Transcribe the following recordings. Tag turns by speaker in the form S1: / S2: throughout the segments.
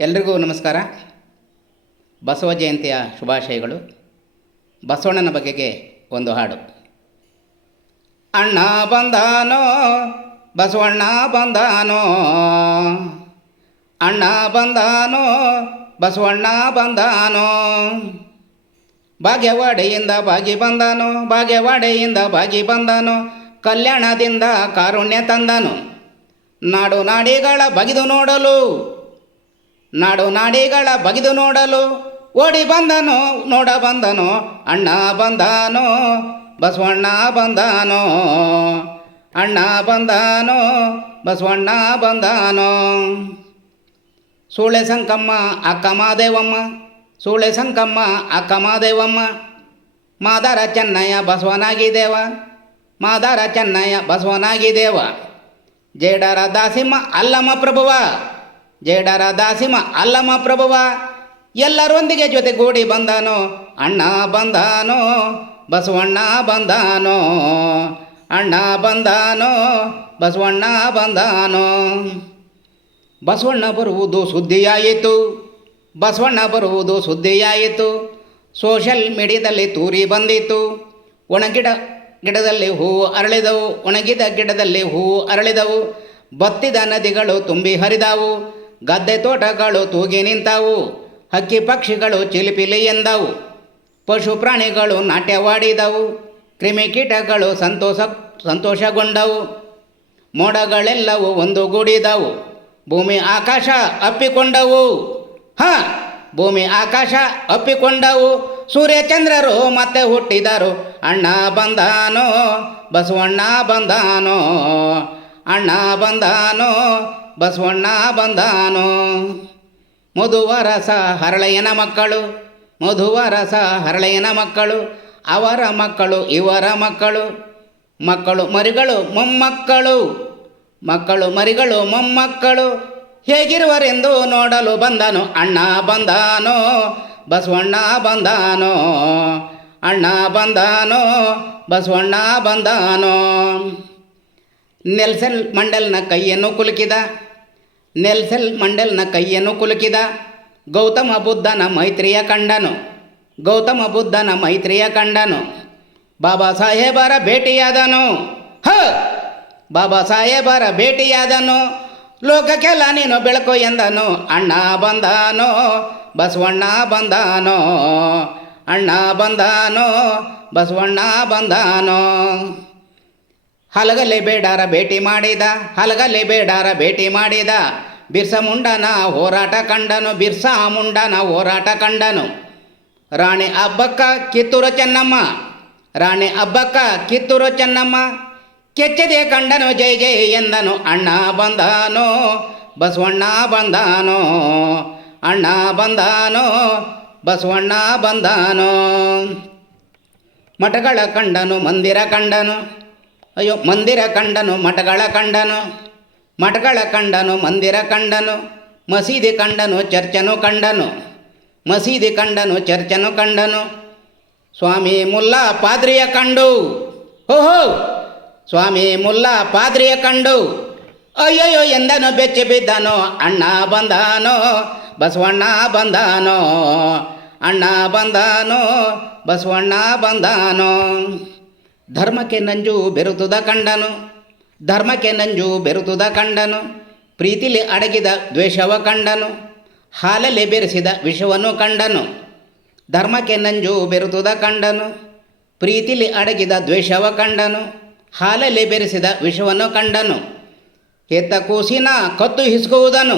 S1: ಎಲ್ರಿಗೂ ನಮಸ್ಕಾರ. ಬಸವ ಜಯಂತಿಯ ಶುಭಾಶಯಗಳು. ಬಸವಣ್ಣನ ಬಗೆಗೆ ಒಂದು ಹಾಡು. ಅಣ್ಣ ಬಂದಾನೋ, ಬಸವಣ್ಣ ಬಂದಾನೋ? ಅಣ್ಣ ಬಂದಾನೋ, ಬಸವಣ್ಣ ಬಂದಾನೋ? ಭಾಗ್ಯವಾಡೆಯಿಂದ ಬಾಗಿ ಬಂದಾನು, ಭಾಗ್ಯವಾಡೆಯಿಂದ ಬಾಗಿ ಬಂದಾನು? ಕಲ್ಯಾಣದಿಂದ ಕಾರುಣ್ಯ ತಂದನು? ನಾಡು ನಾಡಿಗಳ ಬಗೆದು ನೋಡಲು ನಾಡು ನಾಡಿಗಳ ಬಗಿದು ನೋಡಲು, ಓಡಿ ಬಂದನು, ನೋಡ ಬಂದನು, ಅಣ್ಣ ಬಂದಾನೋ, ಬಸವಣ್ಣ ಬಂದಾನೋ, ಅಣ್ಣ ಬಂದಾನೋ, ಬಸವಣ್ಣ ಬಂದಾನೋ. ಸೂಳೆ ಸಂಕಮ್ಮ, ಅಕ್ಕ ಮಾದೇವಮ್ಮ, ಸೂಳೆ ಸಂಕಮ್ಮ, ಅಕ್ಕ ಮಾದೇವಮ್ಮ, ಮಾದಾರ ಚೆನ್ನಯ್ಯ ಬಸವನಾಗಿದೇವ ಮಾದಾರ ಚೆನ್ನಯ್ಯ ಬಸವನಾಗಿದೇವ ಜೇಡರ ದಾಸಿಮ್ಮ ಅಲ್ಲಮ್ಮ ಪ್ರಭುವ. ಜೇಡರ ದಾಸಿಮ ಅಲ್ಲಮ್ಮ ಪ್ರಭುವ, ಎಲ್ಲರೊಂದಿಗೆ ಜೊತೆಗೂಡಿ ಬಂದಾನೋ, ಅಣ್ಣ ಬಂದಾನೋ, ಬಸವಣ್ಣ ಬಂದಾನೋ, ಅಣ್ಣ ಬಂದಾನೋ, ಬಸವಣ್ಣ ಬಂದಾನೋ. ಬಸವಣ್ಣ ಬರುವುದು ಸುದ್ದಿಯಾಯಿತು, ಬಸವಣ್ಣ ಬರುವುದು ಸುದ್ದಿಯಾಯಿತು, ಸೋಷಲ್ ಮೀಡಿಯಾದಲ್ಲಿ ತೂರಿ ಬಂದಿತ್ತು ಒಣಗಿಡ ಗಿಡದಲ್ಲಿ ಹೂವು ಅರಳಿದವು, ಒಣಗಿದ ಗಿಡದಲ್ಲಿ ಹೂವು ಅರಳಿದವು, ಬತ್ತಿದ ನದಿಗಳು ತುಂಬಿ ಹರಿದವು ಗದ್ದೆ ತೋಟಗಳು ತೂಗಿ ನಿಂತವು, ಹಕ್ಕಿ ಪಕ್ಷಿಗಳು ಚಿಲಿಪಿಲಿ ಎಂದವು. ಪಶು ಪ್ರಾಣಿಗಳು ನಾಟ್ಯವಾಡಿದವು ಕ್ರಿಮಿಕೀಟಗಳು ಸಂತೋಷ, ಸಂತೋಷಗೊಂಡವು. ಮೋಡಗಳೆಲ್ಲವೂ ಒಂದುಗೂಡಿದವು, ಭೂಮಿ ಆಕಾಶ ಅಪ್ಪಿಕೊಂಡವು. ಹ, ಭೂಮಿ ಆಕಾಶ ಅಪ್ಪಿಕೊಂಡವು, ಸೂರ್ಯಚಂದ್ರರು ಮತ್ತೆ ಹುಟ್ಟಿದರು. ಅಣ್ಣ ಬಂದಾನೋ, ಬಸವಣ್ಣ ಬಂದಾನೋ, ಅಣ್ಣ ಬಂದಾನೋ ಬಸವಣ್ಣ ಬಂದಾನೋ. ಮಧುವರಸ ಹರಳೆಯನ ಮಕ್ಕಳು, ಮಧುವರಸ ಹರಳೆಯನ ಮಕ್ಕಳು, ಅವರ ಮಕ್ಕಳು, ಇವರ ಮಕ್ಕಳು ಮಕ್ಕಳು ಮರಿಗಳು ಮೊಮ್ಮಕ್ಕಳು, ಮಕ್ಕಳು ಮರಿಗಳು ಮೊಮ್ಮಕ್ಕಳು. ಹೇಗಿರುವರೆಂದು ನೋಡಲು ಬಂದನು, ಅಣ್ಣ ಬಂದಾನೋ, ಬಸವಣ್ಣ ಬಂದಾನೋ, ಅಣ್ಣ ಬಂದಾನೋ, ಬಸವಣ್ಣ ಬಂದಾನೋ. ನೆಲ್ಸನ್ ಮಂಡಲ್ನ ಕೈಯನ್ನು ಕುಲುಕಿದ ನೆಲ್ಸನ್ ಮಂಡೆಲ್ನ ಕೈಯನ್ನು ಕುಲುಕಿದ ಗೌತಮ ಬುದ್ಧನ ಮೈತ್ರಿಯ ಕಂಡನು. ಗೌತಮ ಬುದ್ಧನ ಮೈತ್ರಿಯ ಕಂಡನು. ಬಾಬಾ ಸಾಹೇಬರ ಭೇಟಿಯಾದನು. ಹ! ಬಾಬಾ ಸಾಹೇಬರ ಭೇಟಿಯಾದನು. ಲೋಕಕ್ಕೆಲ್ಲ ನೀನು ಬೆಳಕು ಎಂದನು. ಅಣ್ಣ ಬಂದಾನೋ? ಬಸವಣ್ಣ ಬಂದಾನೋ? ಅಣ್ಣ ಬಂದಾನೋ? ಬಸವಣ್ಣ ಬಂದಾನೋ? ಹಲಗಲೆ ಬೇಡಾರ ಭೇಟಿ ಮಾಡಿದ, ಹಲಗಲೆ ಬೇಡಾರ ಭೇಟಿ ಮಾಡಿದ. ಬಿರ್ಸ ಮುಂಡನ ಹೋರಾಟ ಕಂಡನು, ಬಿರ್ಸ ಮುಂಡನ ಹೋರಾಟ ಕಂಡನು. ರಾಣಿ ಅಬ್ಬಕ್ಕ ಕಿತ್ತೂರು ಚೆನ್ನಮ್ಮ, ರಾಣಿ ಅಬ್ಬಕ್ಕ ಕಿತ್ತೂರು ಚೆನ್ನಮ್ಮ. ಕೆಚ್ಚದೆ ಕಂಡನು, ಜೈ ಜೈ ಎಂದನು, ಅಣ್ಣ ಬಂದಾನೋ, ಬಸವಣ್ಣ ಬಂದಾನೋ, ಅಣ್ಣ ಬಂದಾನೋ, ಬಸವಣ್ಣ ಬಂದಾನೋ. ಮಠಗಳ ಕಂಡನು, ಮಂದಿರ ಕಂಡನು. ಅಯ್ಯೋ, ಮಂದಿರ ಕಂಡನು, ಮಠಗಳ ಕಂಡನು ಮಠಗಳ ಕಂಡನು, ಮಂದಿರ ಕಂಡನು, ಮಸೀದಿ ಕಂಡನು, ಚರ್ಚನು ಕಂಡನು, ಮಸೀದಿ ಕಂಡನು, ಚರ್ಚನು ಕಂಡನು. ಸ್ವಾಮಿ ಮುಲ್ಲಾ ಪಾದ್ರಿಯ ಕಂಡು. ಓಹೋ ಸ್ವಾಮಿ ಮುಲ್ಲಾ ಪಾದ್ರಿಯ ಕಂಡು. ಅಯ್ಯಯ್ಯೋ, ಎಂದನು ಬೆಚ್ಚಿ ಬಿದ್ದನು, ಅಣ್ಣ ಬಂದಾನೋ, ಬಸವಣ್ಣ ಬಂದಾನೋ, ಅಣ್ಣ ಬಂದಾನೋ, ಬಸವಣ್ಣ ಬಂದಾನೋ. ಧರ್ಮಕ್ಕೆ ನಂಜು ಬೆರುತುದ ಕಂಡನು. ಧರ್ಮಕ್ಕೆ ನಂಜು ಬೆರುತುದ ಕಂಡನು. ಪ್ರೀತಿಲಿ ಅಡಗಿದ ದ್ವೇಷವ ಕಂಡನು. ಹಾಲಲ್ಲಿ ಬೆರೆಸಿದ ವಿಷವನ್ನು ಕಂಡನು. ಧರ್ಮಕ್ಕೆ ನಂಜು ಬೆರುತುದ ಕಂಡನು. ಪ್ರೀತಿಲಿ ಅಡಗಿದ ದ್ವೇಷವ ಕಂಡನು. ಹಾಲಲ್ಲಿ ಬೆರೆಸಿದ ವಿಷವನ್ನು ಕಂಡನು. ಹೆತ್ತ ಕೂಸಿನ ಕತ್ತು ಹಿಸುಕುವುದನು.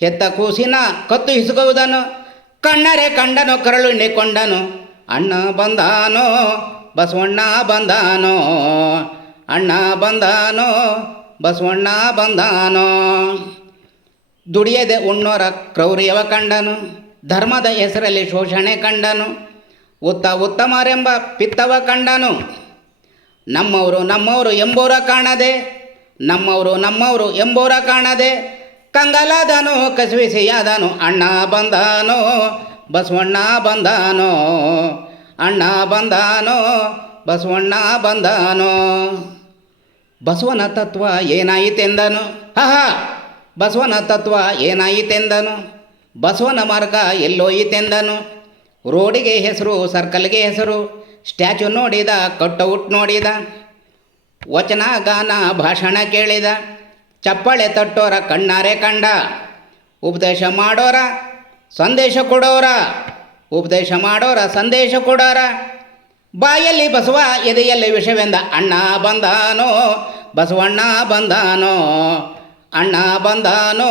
S1: ಹೆತ್ತ ಕೂಸಿನ ಕತ್ತು ಹಿಸುಕುವುದನು. ಕಣ್ಣರೆ ಕಂಡನು ಕರಳುಣ್ಣಿಕೊಂಡನು ಅಣ್ಣ ಬಂದಾನೋ ಬಸವಣ್ಣ ಬಂದಾನೋ? ಅಣ್ಣ ಬಂದಾನೋ? ಬಸವಣ್ಣ ಬಂದಾನೋ? ದುಡಿಯದೆ ಉಣ್ಣೋರ ಕ್ರೌರ್ಯವ ಕಂಡನು, ಧರ್ಮದ ಹೆಸರಲ್ಲಿ ಶೋಷಣೆ ಕಂಡನು, ಉತ್ತ ಉತ್ತಮರೆಂಬ ಪಿತ್ತವ ಕಂಡನು. ನಮ್ಮವರು ನಮ್ಮವರು ಎಂಬೋರ ಕಾಣದೆ, ನಮ್ಮವರು ನಮ್ಮವರು ಎಂಬೋರ ಕಾಣದೆ, ಕಂಗಲಾದನು, ಕಸಿವಿಸಿಯಾದನು, ಅಣ್ಣ ಬಂದಾನೋ? ಬಸವಣ್ಣ ಬಂದಾನೋ? ಅಣ್ಣ ಬಂದಾನೋ, ಬಸವಣ್ಣ ಬಂದಾನೋ? ಬಸವನ ತತ್ವ ಏನಾಯಿತೆಂದನು? ಹಹ ಬಸವನ ತತ್ವ ಏನಾಯಿತೆಂದನು? ಬಸವನ ಮಾರ್ಗ ಎಲ್ಲೋಯಿತೆಂದನು? ರೋಡಿಗೆ ಹೆಸರು, ಸರ್ಕಲ್ಗೆ ಹೆಸರು, ಸ್ಟ್ಯಾಚು ನೋಡಿದ, ಕಟ್ಟೌಟ್ ನೋಡಿದ ವಚನ ಗಾನ ಭಾಷಣ ಕೇಳಿದ, ಚಪ್ಪಾಳೆ ತಟ್ಟೋರ ಕಣ್ಣಾರೆ ಕಂಡ, ಉಪದೇಶ ಮಾಡೋರ, ಸಂದೇಶ ಕೊಡೋರ ಉಪದೇಶ ಮಾಡೋರ ಸಂದೇಶ ಕೊಡೋರ. ಬಾಯಲ್ಲಿ ಬಸವ ಎದೆಯಲ್ಲಿ ವಿಷವೆಂದ ಅಣ್ಣ ಬಂದಾನೋ, ಬಸವಣ್ಣ ಬಂದಾನೋ, ಅಣ್ಣ ಬಂದಾನೋ,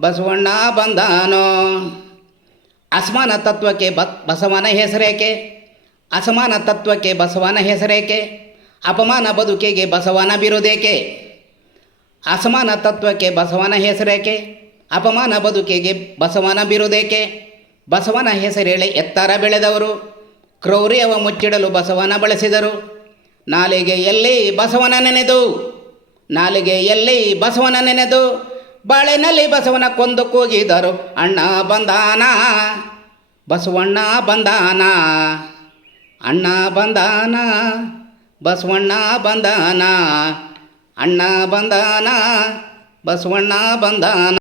S1: ಬಸವಣ್ಣ ಬಂದಾನೋ. ಅಸಮಾನ ತತ್ವಕ್ಕೆ ಬಸವನ ಹೆಸರೇಕೆ? ಅಸಮಾನ ತತ್ವಕ್ಕೆ ಬಸವನ ಹೆಸರೇಕೆ? ಅಪಮಾನ ಬದುಕಿಗೆ ಬಸವನ ಬಿರುದೇಕೆ? ಅಸಮಾನ ತತ್ವಕ್ಕೆ ಬಸವನ ಹೆಸರೇಕೆ? ಅಪಮಾನ ಬದುಕಿಗೆ ಬಸವನ ಬಿರುದೇಕೆ? ಬಸವನ ಹೆಸರೇಳೆ ಎತ್ತರ ಬೆಳೆದವರು. ಕ್ರೌರ್ಯವ ಮುಚ್ಚಿಡಲು ಬಸವನ ಬಳಸಿದರು. ನಾಲಿಗೆ ಎಲ್ಲಿ ಬಸವನ ನೆನೆದು? ನಾಲಿಗೆ ಎಲ್ಲಿ ಬಸವನ ನೆನೆದು? ಬಾಳೆನಲ್ಲಿ ಬಸವನ ಕೊಂದು ಕೂಗಿದರು. ಅಣ್ಣ ಬಂದಾನ? ಬಸವಣ್ಣ ಬಂದಾನ? ಅಣ್ಣ ಬಂದಾನ? ಬಸವಣ್ಣ ಬಂದಾನ? ಅಣ್ಣ ಬಂದಾನ? ಬಸವಣ್ಣ ಬಂದಾನ?